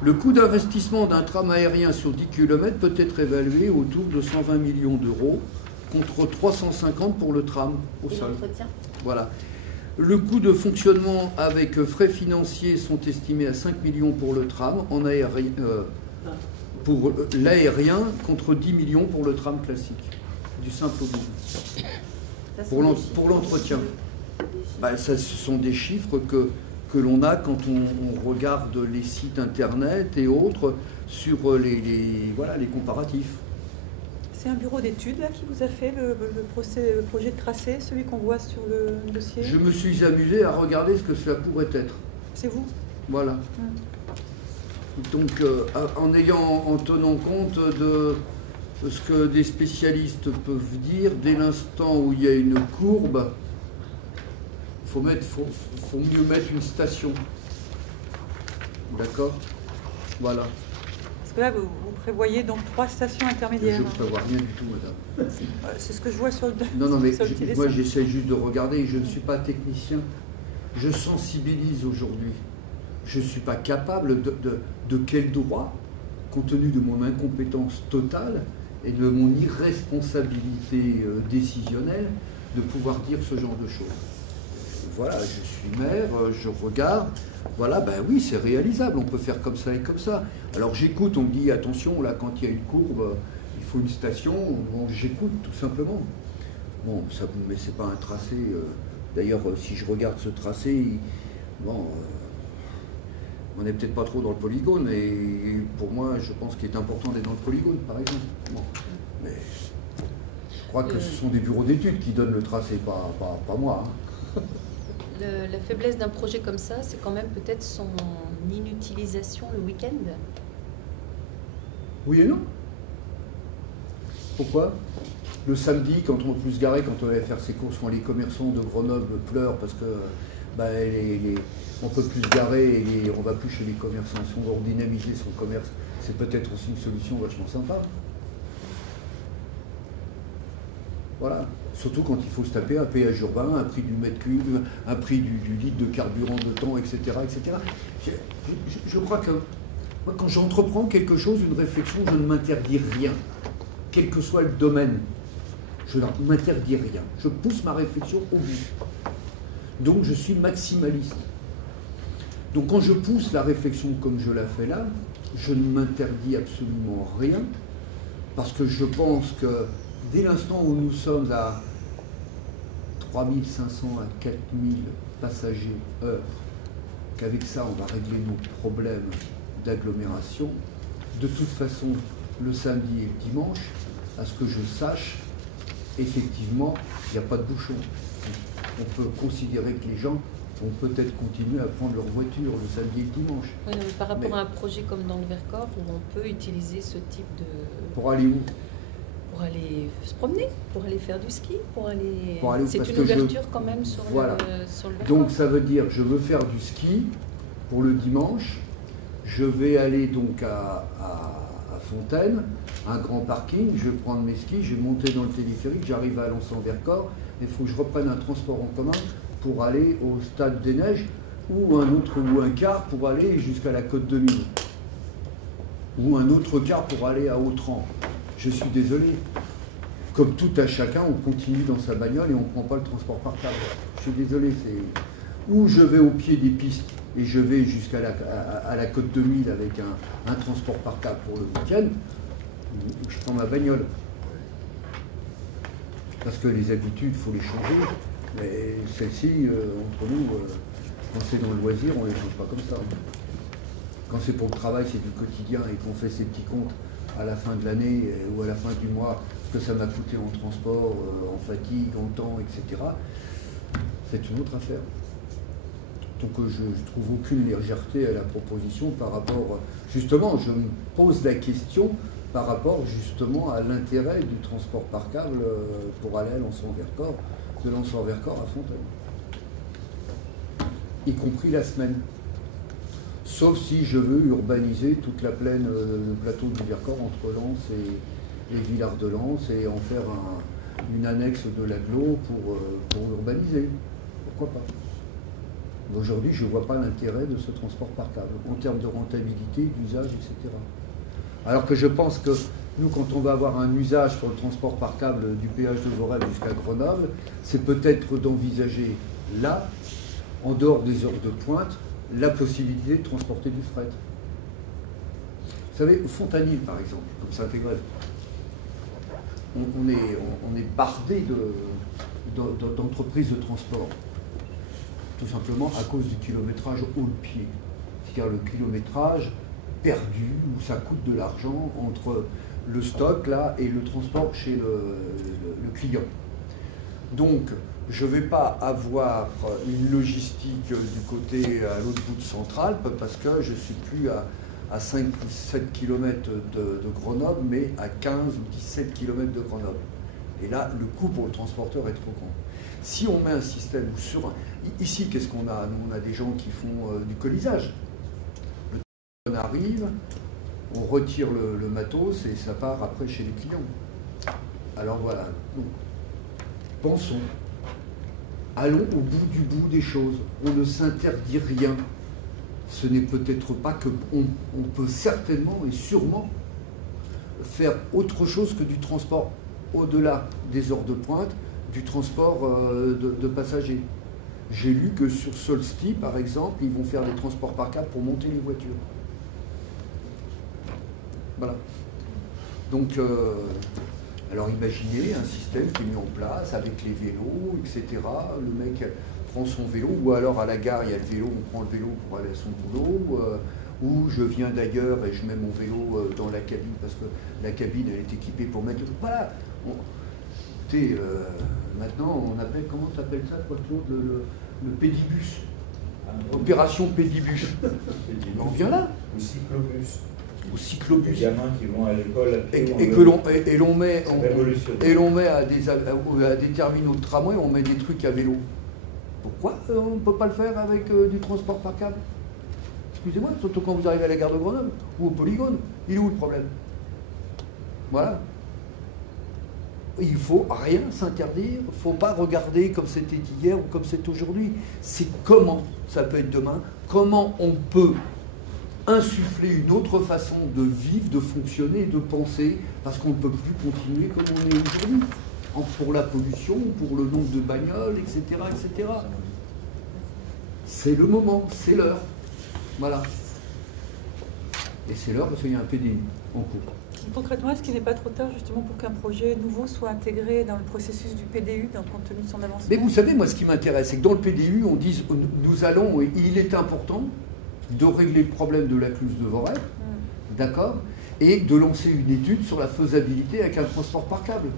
Le coût d'investissement d'un tram aérien sur 10 km peut être évalué autour de 120 millions d'euros, contre 350 pour le tram au sol. L'entretien? Voilà. Le coût de fonctionnement avec frais financiers sont estimés à 5 millions pour le tram, pour l'aérien, contre 10 millions pour le tram classique, du simple au double. Pour l'entretien. Ce sont des chiffres que l'on a quand on regarde les sites internet et autres sur les comparatifs. C'est un bureau d'études là qui vous a fait le projet de tracé, celui qu'on voit sur le dossier? Je me suis amusé à regarder ce que cela pourrait être. C'est vous? Voilà. Donc, en tenant compte de ce que des spécialistes peuvent dire, dès l'instant où il y a une courbe, faut mieux mettre une station. D'accord? Voilà. Parce que là, vous prévoyez donc 3 stations intermédiaires. Je ne prévois rien du tout, madame. C'est ce que je vois sur le Non, mais sur le petit moi dessin. j'essaie juste de regarder. Je ne suis pas technicien. Je sensibilise aujourd'hui. Je ne suis pas capable de quel droit, compte tenu de mon incompétence totale et de mon irresponsabilité décisionnelle, de pouvoir dire ce genre de choses. Voilà, je suis maire, je regarde, voilà, ben oui, c'est réalisable, on peut faire comme ça et comme ça. Alors j'écoute, on me dit, attention, là, quand il y a une courbe, il faut une station, bon, j'écoute tout simplement. Bon, mais c'est pas un tracé, d'ailleurs, si je regarde ce tracé, on n'est peut-être pas trop dans le polygone, mais pour moi, je pense qu'il est important d'être dans le polygone, par exemple. Bon, mais je crois que ce sont des bureaux d'études qui donnent le tracé, pas moi. Hein. La faiblesse d'un projet comme ça, c'est quand même peut-être son inutilisation le week-end. Oui et non. Pourquoi? Le samedi, quand on peut se garer, quand on va faire ses courses, quand les commerçants de Grenoble pleurent parce que on peut plus se garer et on va plus chez les commerçants. Si on veut dynamiser son commerce, c'est peut-être aussi une solution vachement sympa. Voilà. Surtout quand il faut se taper un péage urbain, un prix du mètre cube, un prix du litre de carburant de temps, etc. etc. Je crois que moi, quand j'entreprends quelque chose, une réflexion, je ne m'interdis rien, quel que soit le domaine. Je ne m'interdis rien. Je pousse ma réflexion au bout. Donc je suis maximaliste. Donc quand je pousse la réflexion comme je la fais là, je ne m'interdis absolument rien, parce que je pense que dès l'instant où nous sommes à 3500 à 4000 passagers heure, qu'avec ça on va régler nos problèmes d'agglomération, de toute façon le samedi et le dimanche, à ce que je sache, effectivement, il n'y a pas de bouchon. On peut considérer que les gens vont peut-être continuer à prendre leur voiture le samedi et le dimanche. Oui, mais par rapport à un projet comme dans le Vercors, où on peut utiliser ce type de... Pour aller où? Pour aller se promener, pour aller faire du ski, pour aller c'est parce une que ouverture quand même sur, voilà. sur le Vercors. Donc ça veut dire, je veux faire du ski pour le dimanche, je vais aller donc à Fontaine, un grand parking, je vais prendre mes skis, je vais monter dans le téléphérique, j'arrive à Alençon-Vercors, il faut que je reprenne un transport en commun pour aller au Stade des Neiges, ou un autre, ou un car pour aller jusqu'à la Côte de Mille, ou un autre car pour aller à Autran. Je suis désolé. Comme tout à chacun, on continue dans sa bagnole et on ne prend pas le transport par câble. Je suis désolé, c'est... Ou je vais au pied des pistes et je vais jusqu'à la Côte de Mille avec un transport par câble pour le week-end, ou je prends ma bagnole. Parce que les habitudes, il faut les changer. Mais celles-ci, entre nous, quand c'est dans le loisir, on ne les change pas comme ça. Quand c'est pour le travail, c'est du quotidien et qu'on fait ses petits comptes à la fin de l'année ou à la fin du mois, ce que ça m'a coûté en transport, en fatigue, en temps, etc., c'est une autre affaire. Donc je ne trouve aucune légèreté à la proposition par rapport... Justement, je me pose la question par rapport justement à l'intérêt du transport par câble pour aller à Alençon-Vercors, de Alençon-Vercors à Fontaine. Y compris la semaine. Sauf si je veux urbaniser toute la plaine, le plateau du Vercors entre Lens et Villard-de-Lans et en faire une annexe de l'agglo pour urbaniser. Pourquoi pas? Aujourd'hui, je ne vois pas l'intérêt de ce transport par câble, en termes de rentabilité, d'usage, etc. Alors que je pense que nous, quand on va avoir un usage pour le transport par câble du péage de Vorel jusqu'à Grenoble, c'est peut-être d'envisager là, en dehors des heures de pointe, la possibilité de transporter du fret. Vous savez, Fontanil, par exemple, comme Saint-Égrève, on est bardé d'entreprises de transport, tout simplement à cause du kilométrage haut le pied. C'est-à-dire le kilométrage perdu, où ça coûte de l'argent entre le stock là et le transport chez le client. Donc, je ne vais pas avoir une logistique du côté à l'autre bout de Centralpes parce que je ne suis plus à 5 ou 7 km de Grenoble, mais à 15 ou 17 km de Grenoble. Et là, le coût pour le transporteur est trop grand. Si on met un système sur... Ici, qu'est-ce qu'on a? Nous, on a des gens qui font du colisage. On arrive, on retire le matos et ça part après chez les clients. Alors voilà. Donc, pensons. Allons au bout des choses. On ne s'interdit rien. Ce n'est peut-être pas que on peut certainement et sûrement faire autre chose que du transport au-delà des heures de pointe, du transport de passagers. J'ai lu que sur Solsti, par exemple, ils vont faire des transports par câble pour monter les voitures. Voilà. Donc, alors imaginez un système qui est mis en place avec les vélos, etc. Le mec prend son vélo, ou alors à la gare, il y a le vélo, on prend le vélo pour aller à son boulot, ou je viens d'ailleurs et je mets mon vélo dans la cabine parce que la cabine, elle est équipée pour mettre... Voilà. Écoutez, maintenant, on appelle, comment tu appelles ça, quoi, Claude, le pédibus. Opération pédibus. On revient là. Ou cyclobus. Ou cyclobus. Les gamins qui vont à l'école et l'on met à des terminaux de tramway, on met des trucs à vélo. Pourquoi on ne peut pas le faire avec du transport par câble? Excusez-moi, surtout quand vous arrivez à la gare de Grenoble ou au Polygone. Il est où le problème? Voilà. Il ne faut rien s'interdire, il ne faut pas regarder comme c'était hier ou comme c'est aujourd'hui. C'est comment ça peut être demain, comment on peut insuffler une autre façon de vivre, de fonctionner, de penser, parce qu'on ne peut plus continuer comme on est aujourd'hui. pour la pollution, pour le nombre de bagnoles, etc. etc. C'est le moment, c'est l'heure. Voilà. Et c'est l'heure parce qu'il y a un PDU en cours. Concrètement, est-ce qu'il n'est pas trop tard justement pour qu'un projet nouveau soit intégré dans le processus du PDU, compte tenu de son avancement? Mais vous savez, moi ce qui m'intéresse, c'est que dans le PDU, on dise, nous allons, il est important de régler le problème de la cluse de Voreppe, d'accord, et de lancer une étude sur la faisabilité avec un transport par câble.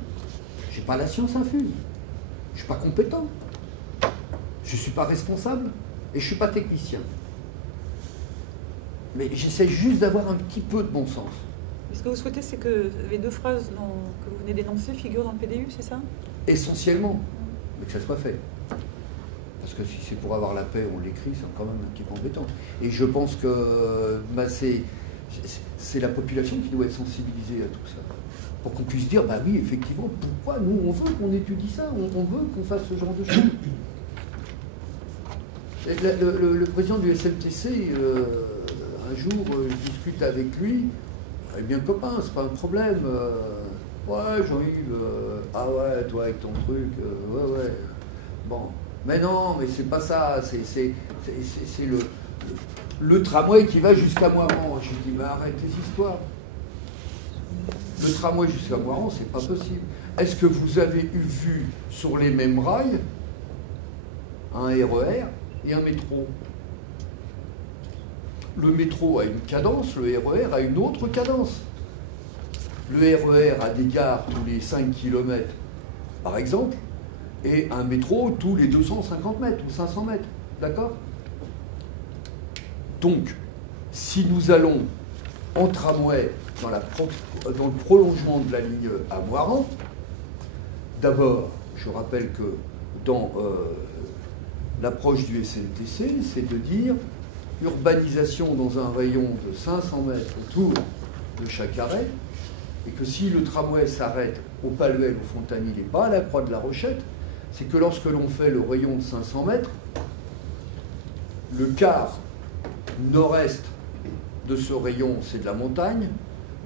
Je n'ai pas la science infuse, je ne suis pas compétent, je ne suis pas responsable, et je ne suis pas technicien. Mais j'essaie juste d'avoir un petit peu de bon sens. Ce que vous souhaitez, c'est que les deux phrases que vous venez d'énoncer figurent dans le PDU, c'est ça? Essentiellement, mais que ça soit fait. Parce que si c'est pour avoir la paix, on l'écrit, c'est quand même un petit peu embêtant. Et je pense que c'est la population qui doit être sensibilisée à tout ça. Pour qu'on puisse dire, bah oui, effectivement, pourquoi nous, on veut qu'on étudie ça, on veut qu'on fasse ce genre de choses. Et le président du SMTC, un jour, je discute avec lui. Eh bien, copain, c'est pas un problème. Ouais, Jean-Yves, ah ouais, toi avec ton truc, ouais. Bon, mais non, mais c'est pas ça. C'est le tramway qui va jusqu'à Moiran. Je lui dis, mais arrête tes histoires. Le tramway jusqu'à Moiran, c'est pas possible. Est-ce que vous avez vu sur les mêmes rails un RER et un métro? Le métro a une cadence, le RER a une autre cadence. Le RER a des gares tous les 5 km, par exemple, et un métro tous les 250 mètres ou 500 mètres. D'accord? Donc, si nous allons en tramway dans le prolongement de la ligne à Moiran, d'abord, je rappelle que dans l'approche du SNTC, c'est de dire urbanisation dans un rayon de 500 mètres autour de chaque arrêt, et que si le tramway s'arrête au Paluel, au Fontanil et pas à la Croix de la Rochette, c'est que lorsque l'on fait le rayon de 500 mètres, le quart nord-est de ce rayon, c'est de la montagne,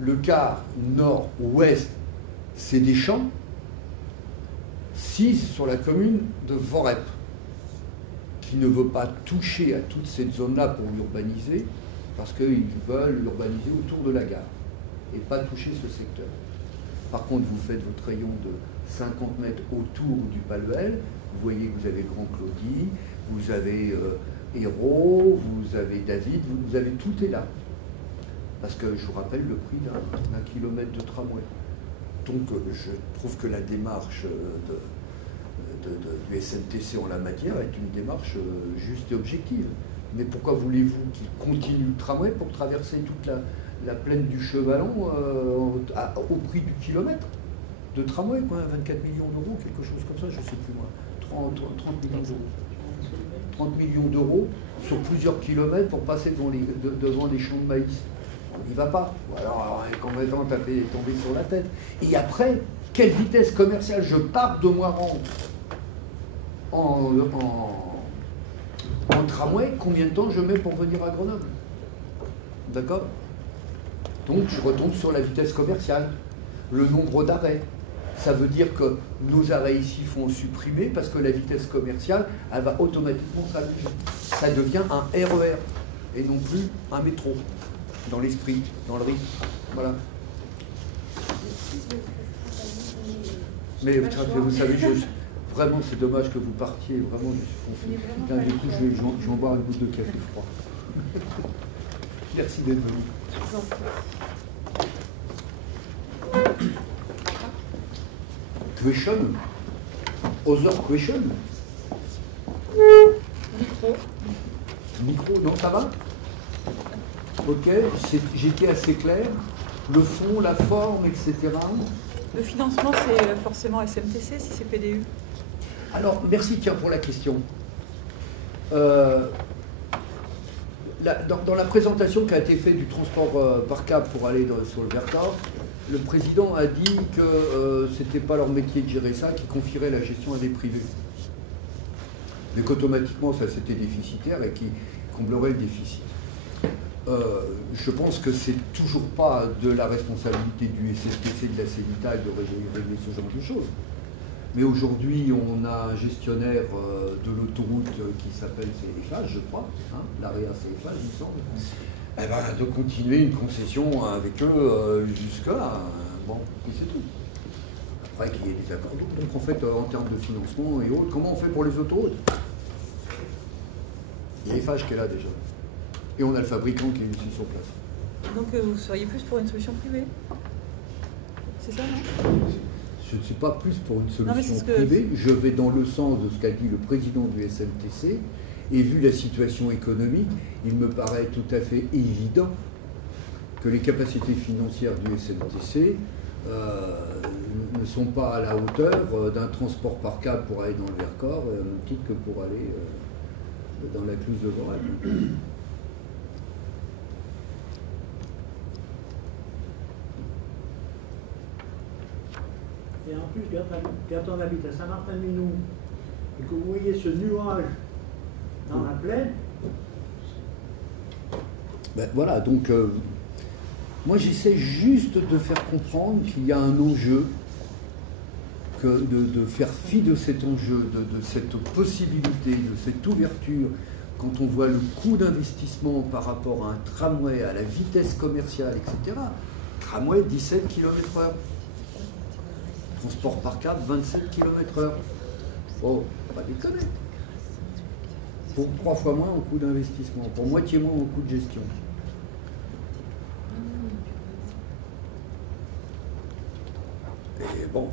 le quart nord-ouest, c'est des champs, 6 sur la commune de Voreppe, qui ne veut pas toucher à toute cette zone-là pour l'urbaniser, parce qu'ils veulent l'urbaniser autour de la gare, et pas toucher ce secteur. Par contre, vous faites votre rayon de 50 mètres autour du Paluel, vous voyez que vous avez Grand Claudie, vous avez Hérault, vous avez David, vous avez tout est là. Parce que je vous rappelle le prix d'un kilomètre de tramway. Donc je trouve que la démarche du SNTC en la matière est une démarche juste et objective. Mais pourquoi voulez-vous qu'il continue le tramway pour traverser toute la plaine du Chevalon au prix du kilomètre de tramway, quoi, 24 millions d'euros, quelque chose comme ça, je ne sais plus moi, 30 millions d'euros. 30 millions d'euros sur plusieurs kilomètres pour passer devant les champs de maïs. On n'y va pas. Ou alors on est complètement tombé sur la tête. Et après, quelle vitesse commerciale? Je pars de Moiran en tramway, combien de temps je mets pour venir à Grenoble? D'accord? Donc je retombe sur la vitesse commerciale, le nombre d'arrêts. Ça veut dire que nos arrêts ici font supprimer parce que la vitesse commerciale, elle va automatiquement s'allonger. Ça devient un RER et non plus un métro, dans l'esprit, dans le rythme. Voilà. Mais vous savez, vraiment, c'est dommage que vous partiez. Vraiment, je suis confus. Putain, du coup, je vais en boire une goutte de café froid. Merci d'être venu. Question? Other question? Micro, non, ça va? Ok, j'étais assez clair. Le fond, la forme, etc. Le financement, c'est forcément SMTC si c'est PDU? Alors, merci tiens pour la question. Dans la présentation qui a été faite du transport par câble pour aller sur le Vercors, le président a dit que ce n'était pas leur métier de gérer ça, qu'ils confieraient la gestion à des privés. Mais qu'automatiquement, ça c'était déficitaire et qu'ils combleraient le déficit. Je pense que c'est toujours pas de la responsabilité du SNTC, de la CENITA de régler ce genre de choses. Mais aujourd'hui, on a un gestionnaire de l'autoroute qui s'appelle CFH, je crois, hein, l'AREA CFH, il me semble. Eh ben, de continuer une concession avec eux jusque-là. Bon, et c'est tout. Après qu'il y ait des accords. Donc en fait, en termes de financement et autres, comment on fait pour les autoroutes? Il y a FH qui est là déjà. Et on a le fabricant qui est aussi sur place. Donc vous seriez plus pour une solution privée? C'est ça, non? Je ne suis pas plus pour une Non, mais solution c'est privée. Je vais dans le sens de ce qu'a dit le président du SMTC. Et vu la situation économique, il me paraît tout à fait évident que les capacités financières du SMTC ne sont pas à la hauteur d'un transport par câble pour aller dans le Vercors, au même titre que pour aller dans la Cluse de Vorel. Et en plus, quand on habite à Saint-Martin-de-Minou et que vous voyez ce nuage dans la plaine. Ben voilà, donc moi j'essaie juste de faire comprendre qu'il y a un enjeu, de faire fi de cet enjeu, de cette possibilité, de cette ouverture, quand on voit le coût d'investissement par rapport à un tramway, à la vitesse commerciale, etc. Tramway 17 km/h. Transport par câble 27 km/h. Oh, pas déconner. Pour 3 fois moins en coût d'investissement, pour moitié moins en coût de gestion. Et bon,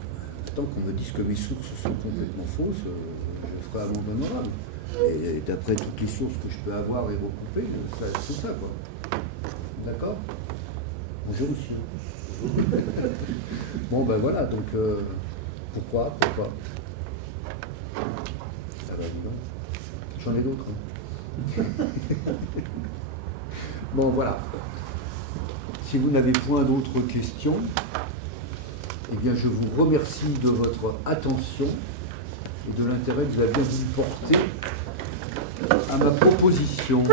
tant qu'on me dise que mes sources sont complètement fausses, je ferai amende honorable. Et d'après toutes les sources que je peux avoir et recouper, c'est ça, quoi. D'accord? Bonjour, monsieur. Bon, ben voilà, donc, pourquoi ah ben, dis donc. J'en ai d'autres. Hein. Bon, voilà. Si vous n'avez point d'autres questions, eh bien, je vous remercie de votre attention et de l'intérêt que vous avez voulu porter à ma proposition.